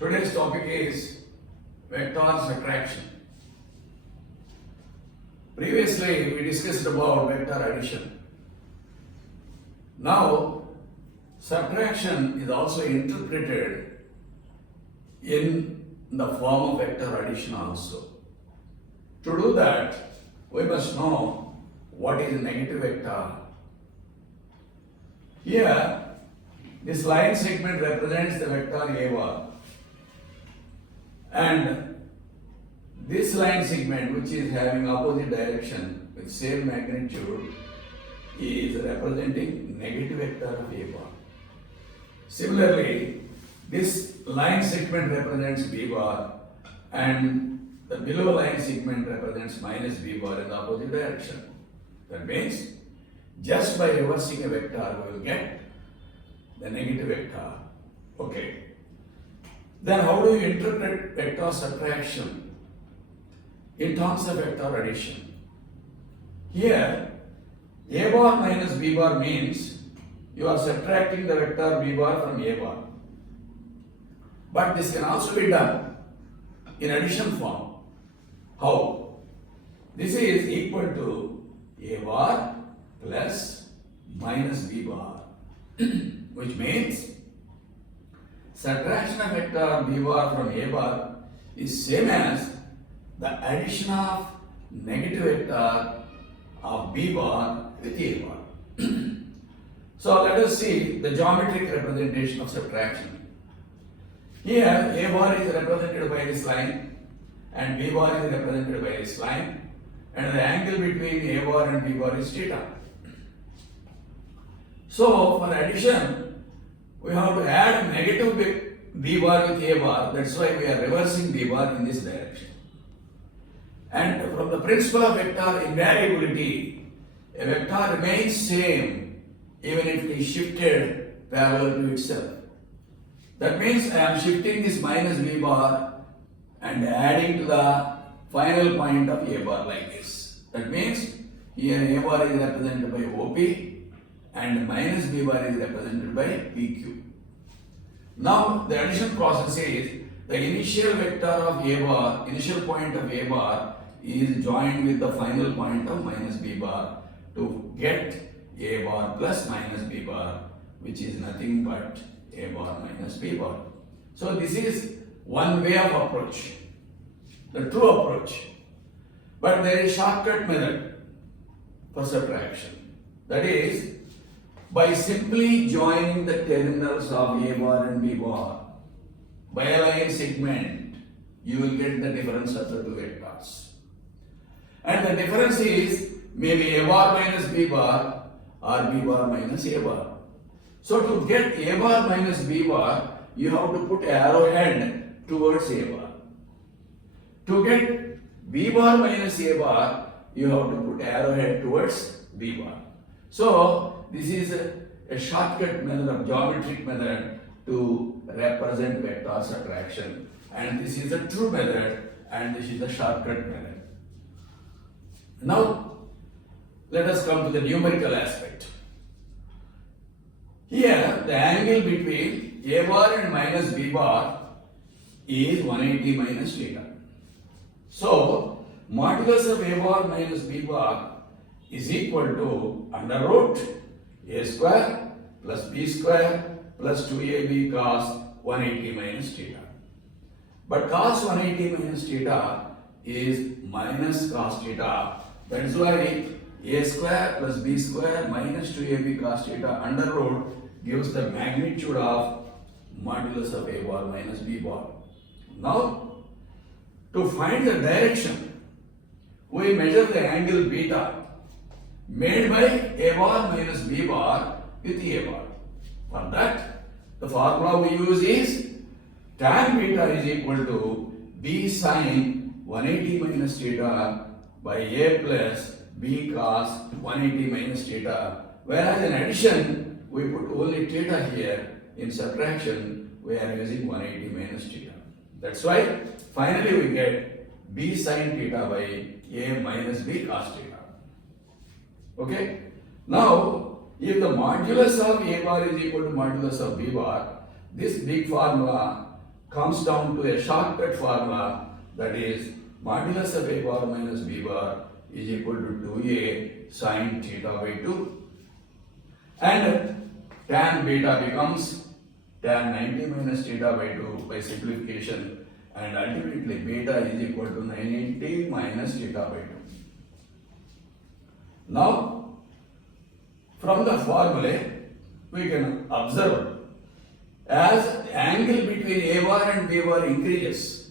Today's topic is vector subtraction. Previously, we discussed about vector addition. Now, subtraction is also interpreted in the form of vector addition also. To do that, we must know what is negative vector. Here, this line segment represents the vector A1, and this line segment, which is having opposite direction with same magnitude, is representing negative vector of A1. Similarly, this line segment represents B bar, and the below line segment represents minus B bar in the opposite direction. That means, just by reversing a vector, we will get the negative vector. Okay. Then how do you interpret vector subtraction in terms of vector addition? Here, A bar minus B bar means you are subtracting the vector B bar from A bar. But this can also be done in addition form. How? This is equal to A bar plus minus B bar, which means subtraction of vector B bar from A bar is same as the addition of negative vector of B bar with A bar. So let us see the geometric representation of subtraction. Here A bar is represented by this line and B bar is represented by this line, and the angle between A bar and B bar is theta. So for addition, we have to add a negative B bar with A bar. That's why we are reversing B bar in this direction. And from the principle of vector invariability, a vector remains same even if it is shifted parallel to itself. That means I am shifting this minus B bar and adding to the final point of A bar like this. That means here A bar is represented by OP and minus B bar is represented by PQ. Now the addition process is the initial vector of A bar, initial point of A bar is joined with the final point of minus B bar to get A bar plus minus B bar, which is nothing but A bar minus B bar. So this is one way of approach, the true approach. But there is shortcut method for subtraction. That is, by simply joining the terminals of A bar and B bar by a line segment, you will get the difference of the two vectors. And the difference is maybe A bar minus B bar or B bar minus A bar. So to get A bar minus B bar, you have to put arrowhead towards A bar. To get B bar minus A bar, you have to put arrowhead towards B bar. So this is a shortcut method of geometric method to represent vector subtraction, and this is a true method and this is a shortcut method. Now let us come to the numerical aspect. Here the angle between A bar and minus B bar is 180 minus theta. So modulus of A bar minus B bar is equal to under root A square plus B square plus 2AB cos 180 minus theta. But cos 180 minus theta is minus cos theta. That is why A square plus B square minus 2AB cos theta under root gives the magnitude of modulus of A bar minus B bar. Now, to find the direction, we measure the angle beta made by A bar minus B bar with A bar. For that, the formula we use is tan beta is equal to B sin 180 minus theta by A plus B cos 180 minus theta. Whereas in addition, we put only theta here. In subtraction, we are using 180 minus theta. That's why finally we get B sin theta by A minus B cos theta. Okay? Now, if the modulus of A bar is equal to modulus of B bar, this big formula comes down to a shortcut formula, that is modulus of a bar minus b bar is equal to 2a sine theta by 2, and tan beta becomes tan 90 minus theta by 2 by simplification, and ultimately beta is equal to 90 minus theta by 2. Now, from the formula, we can observe as angle between A bar and B bar increases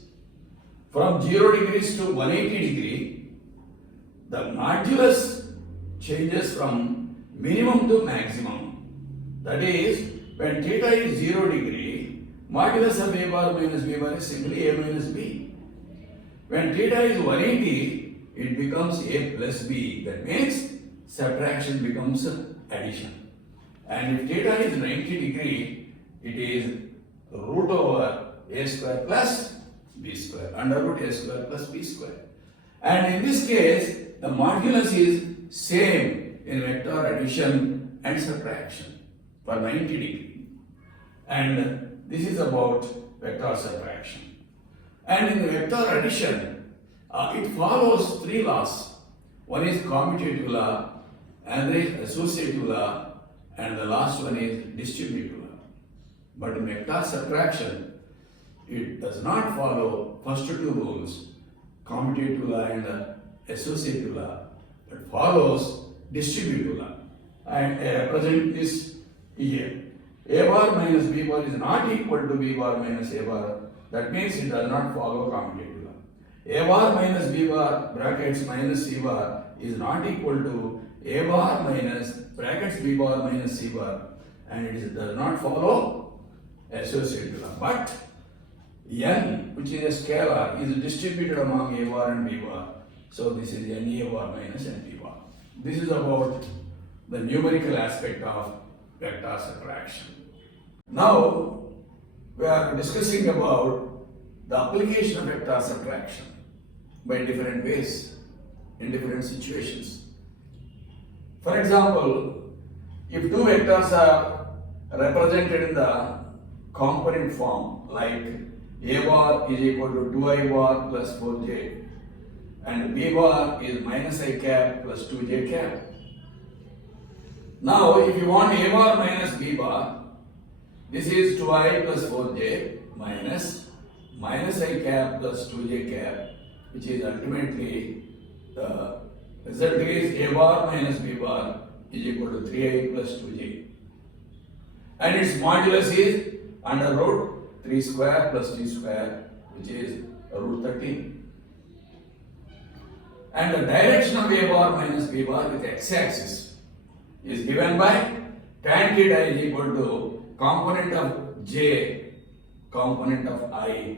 from 0 degrees to 180 degree, the modulus changes from minimum to maximum. That is, when theta is 0 degree, modulus of A bar minus B bar is simply A minus B. When theta is 180, it becomes A plus B. That means subtraction becomes addition. And if theta is 90 degree, it is root over A square plus B square, under root A square plus B square. And in this case, the modulus is same in vector addition and subtraction for 90 degree. And this is about vector subtraction. And in the vector addition, it follows three laws. One is commutative law, another is associative law, and the last one is distributive law. But in vector subtraction, it does not follow first two rules, commutative law and associative law. It follows distributive law. And I represent this here. A bar minus B bar is not equal to B bar minus A bar. That means it does not follow commutative law. A bar minus B bar brackets minus C bar is not equal to A bar minus brackets B bar minus C bar, and it does not follow associative law. But n, which is a scalar, is distributed among A bar and B bar. So this is n A bar minus n B bar. This is about the numerical aspect of vector subtraction. Now we are discussing about the application of vector subtraction by different ways in different situations. For example, if two vectors are represented in the component form, like A bar is equal to 2i bar plus 4j, and B bar is minus I cap plus 2j cap. Now, if you want A bar minus B bar, this is 2i plus 4j minus I cap plus 2j cap, which is ultimately the result is A bar minus B bar is equal to 3i plus 2j. And its modulus is under root 3 square plus t square, which is root 13. And the direction of A bar minus B bar with x-axis is given by tan theta is equal to component of j, component of I,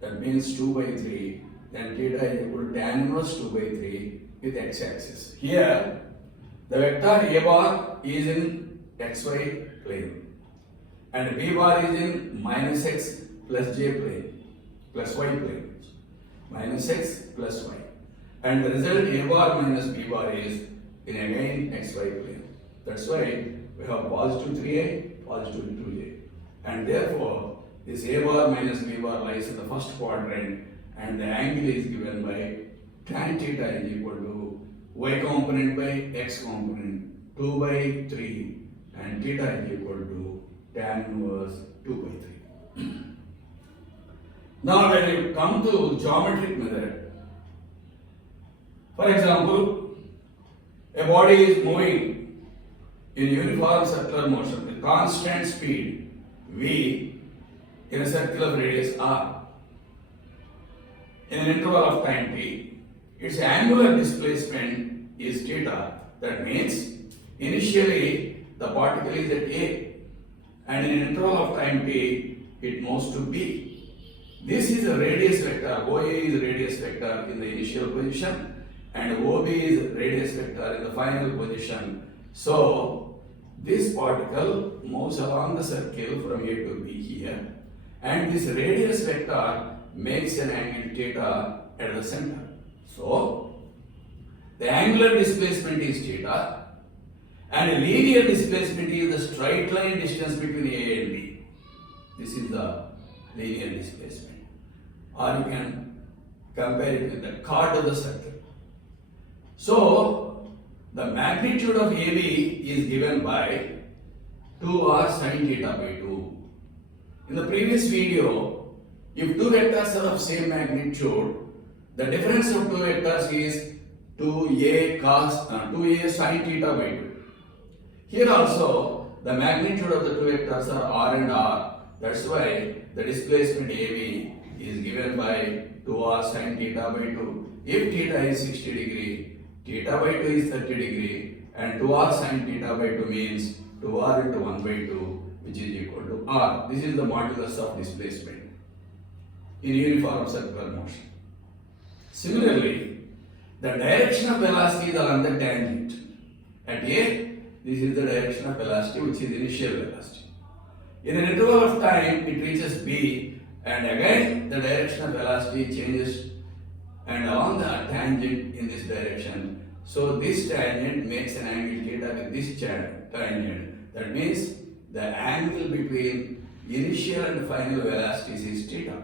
that means 2 by 3, then theta is equal to tan inverse 2 by 3 with x-axis. Here, the vector A bar is in xy plane, and B bar is in minus x plus j plane, plus y plane, minus x plus y. And the result A bar minus B bar is in again xy plane. That's why we have positive 3a, positive 2j. And therefore, this A bar minus B bar lies in the first quadrant, and the angle is given by tan theta is equal to y component by x component 2 by 3, and theta is equal to tan inverse 2 by 3. Now, when you come to geometric method, for example, a body is moving in uniform circular motion with constant speed v in a circle of radius r in an interval of time t. Its angular displacement is theta. That means initially the particle is at A, and in an interval of time t it moves to B. This is a radius vector. OA is radius vector in the initial position, and OB is radius vector in the final position. So this particle moves along the circle from A to B here, and this radius vector makes an angle theta at the center. So the angular displacement is theta, and a linear displacement is the straight line distance between A and B. This is the linear displacement. Or you can compare it with the chord of the circle. So, the magnitude of AB is given by 2r sin theta by 2. In the previous video, if two vectors are of same magnitude, the difference of two vectors is 2a sin theta by 2. Here also, the magnitude of the two vectors are r and r. That's why the displacement AB is given by 2r sin theta by 2. If theta is 60 degree, theta by 2 is 30 degree, and 2r sin theta by 2 means 2r into 1 by 2, which is equal to r. This is the modulus of displacement in uniform circular motion. Similarly, the direction of velocity is along the tangent. At A, this is the direction of velocity, which is initial velocity. In an interval of time, it reaches B, and again the direction of velocity changes and along the tangent in this direction. So this tangent makes an angle theta with this tangent. That means the angle between initial and final velocities is theta.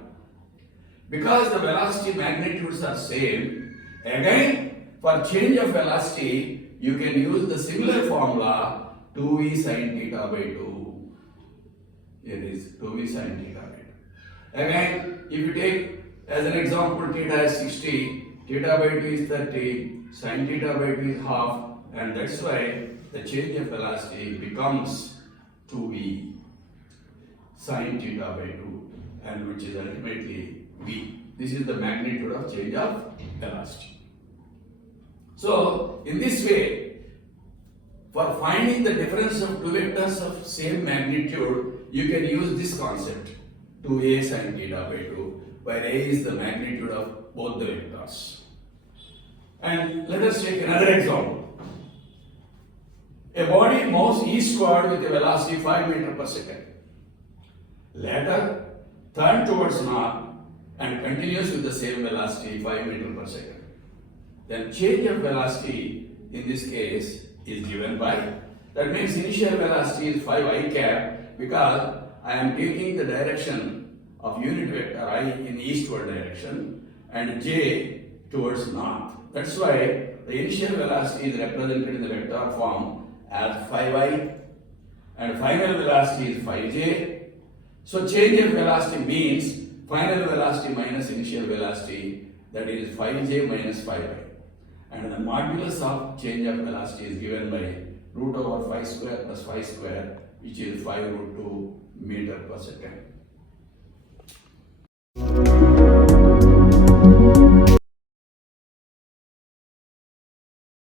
Because the velocity magnitudes are same, again for change of velocity, you can use the similar formula 2v sin theta by 2. Here is 2v sin theta by 2. Again, if you take as an example theta is 60, theta by 2 is 30, sin theta by 2 is half, and that's why the change of velocity becomes 2v sin theta by 2, and which is ultimately v. This is the magnitude of change of velocity. So, in this way, for finding the difference of two vectors of same magnitude, you can use this concept 2a sin theta by 2, where a is the magnitude of both the vectors. And let us take another example. A body moves eastward with a velocity 5 meters per second. Later, turn towards north and continues with the same velocity 5 meters per second. Then change of velocity in this case is given by, that means initial velocity is 5 I because I am taking the direction of unit vector I in eastward direction and j towards north. That's why the initial velocity is represented in the vector form as 5i and final velocity is 5j. So change of velocity means final velocity minus initial velocity, that is 5j minus 5i. And the modulus of change of velocity is given by root over 5 square plus 5 square, which is 5 root 2 meter per second.